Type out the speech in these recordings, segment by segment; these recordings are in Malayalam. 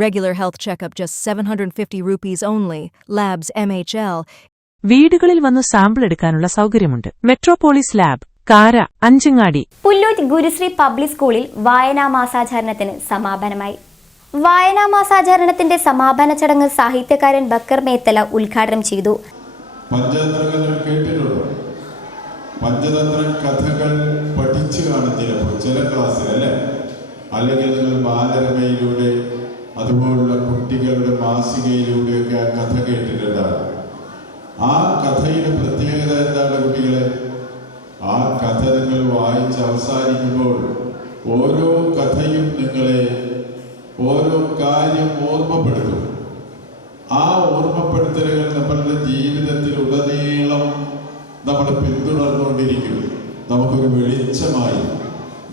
Regular health checkup just 750 rupees only. Labs MHL. വീടുകളിൽ വന്ന് സാമ്പിൾ എടുക്കാനുള്ള സൗകര്യമുണ്ട്. മെട്രോപോളിസ് ലാബ് കാര അഞ്ചങ്ങാടി. പുല്ലൂറ്റ് ഗുരുശ്രീ പബ്ലിക് സ്കൂളിൽ വായനാ മാസാചരണത്തിന് സമാപനമായി. വായനാ മാസാചരണത്തിന്റെ സമാപന ചടങ്ങ് സാഹിത്യകാരൻ ബക്കർ മേത്തല ഉദ്ഘാടനം ചെയ്തു. പഞ്ചതന്ത്രങ്ങൾ കേട്ടിട്ടുണ്ടോ? പഞ്ചതന്ത്ര കഥകൾ പഠിച്ചു കാണും ചിലപ്പോൾ ചില ക്ലാസ്സിൽ അല്ലേ? അല്ലെങ്കിൽ നിങ്ങൾ ബാലരമയിലൂടെ അതുപോലുള്ള കുട്ടികളുടെ മാസികയിലൂടെയൊക്കെ ആ കഥ കേട്ടിട്ടുണ്ടാകും. ആ കഥയുടെ പ്രത്യേകത എന്താണ് കുട്ടികളെ? ആ കഥ നിങ്ങൾ വായിച്ച് അവസാനിക്കുമ്പോൾ ഓരോ കഥയും നിങ്ങളെ ഓരോ കാര്യം ഓർമ്മപ്പെടുത്തും. ആ ഓർമ്മപ്പെടുത്തലുകൾ നമ്മളുടെ ജീവിതത്തിൽ ഉടനീളം നമ്മൾ പിന്തുടർന്നുകൊണ്ടിരിക്കും. നമുക്കൊരു വെളിച്ചമായി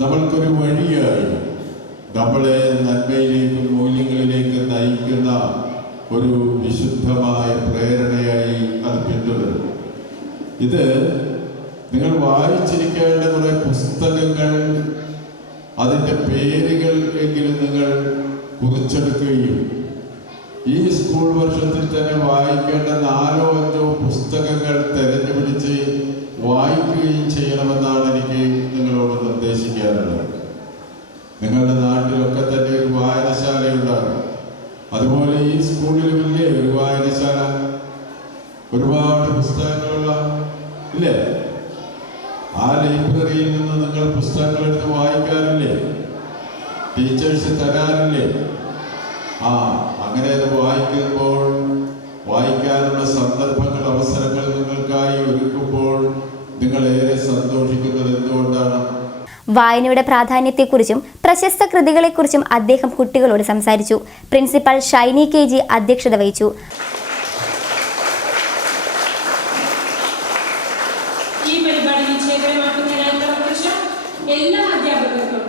നമ്മൾക്കൊരു വഴിയായി. നമ്മളെ നന്മയിലേക്കും ഒരു വിശുദ്ധമായ പ്രേരണയായി അത് പിന്തുടരും. ഇത് നിങ്ങൾ വായിച്ചിരിക്കേണ്ട കുറെ പുസ്തകങ്ങൾ അതിന്റെ പേരുകൾ എങ്കിലും നിങ്ങൾ കുറിച്ചെടുക്കുകയും ഈ സ്കൂൾ വർഷത്തിൽ തന്നെ വായിക്കേണ്ട നാലോ അഞ്ചോ പുസ്തകങ്ങൾ അതുപോലെ ഈ സ്കൂളിലുമില്ലേ ഒരു വായനശാല ഒരുപാട് പുസ്തകങ്ങളുള്ള ഇല്ലേ? ആ ലൈബ്രറിയിൽ നിന്ന് നിങ്ങൾ പുസ്തകങ്ങൾ എടുത്ത് വായിക്കാറില്ലേ? ടീച്ചേഴ്സ് തരാറില്ലേ? ആ അങ്ങനെ അത് വായിക്കുമ്പോൾ വായിക്കാനുള്ള സന്ദർഭങ്ങൾ അവസരങ്ങൾ നിങ്ങൾക്കായി വായനയുടെ പ്രാധാന്യത്തെക്കുറിച്ചും പ്രശസ്ത കൃതികളെക്കുറിച്ചും അദ്ദേഹം കുട്ടികളോട് സംസാരിച്ചു. പ്രിൻസിപ്പൽ ഷൈനി കെ ജി അധ്യക്ഷത വഹിച്ചു. ഈ എല്ലാ അധ്യാപകർക്കും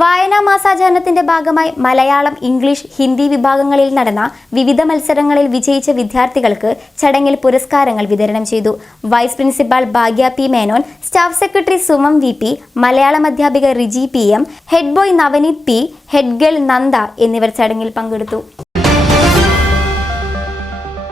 വായനാ മാസാചരണത്തിന്റെ ഭാഗമായി മലയാളം ഇംഗ്ലീഷ് ഹിന്ദി വിഭാഗങ്ങളിൽ നടന്ന വിവിധ മത്സരങ്ങളിൽ വിജയിച്ച വിദ്യാർത്ഥികൾക്ക് ചടങ്ങിൽ പുരസ്കാരങ്ങൾ വിതരണം ചെയ്തു. Vice principal Bhagya P Menon staff secretary Sumam V P Malayalam അധ്യാപിക Riji P M head boy Navaneeth P head girl Nanda എന്നിവർ ചടങ്ങിൽ പങ്കെടുത്തു.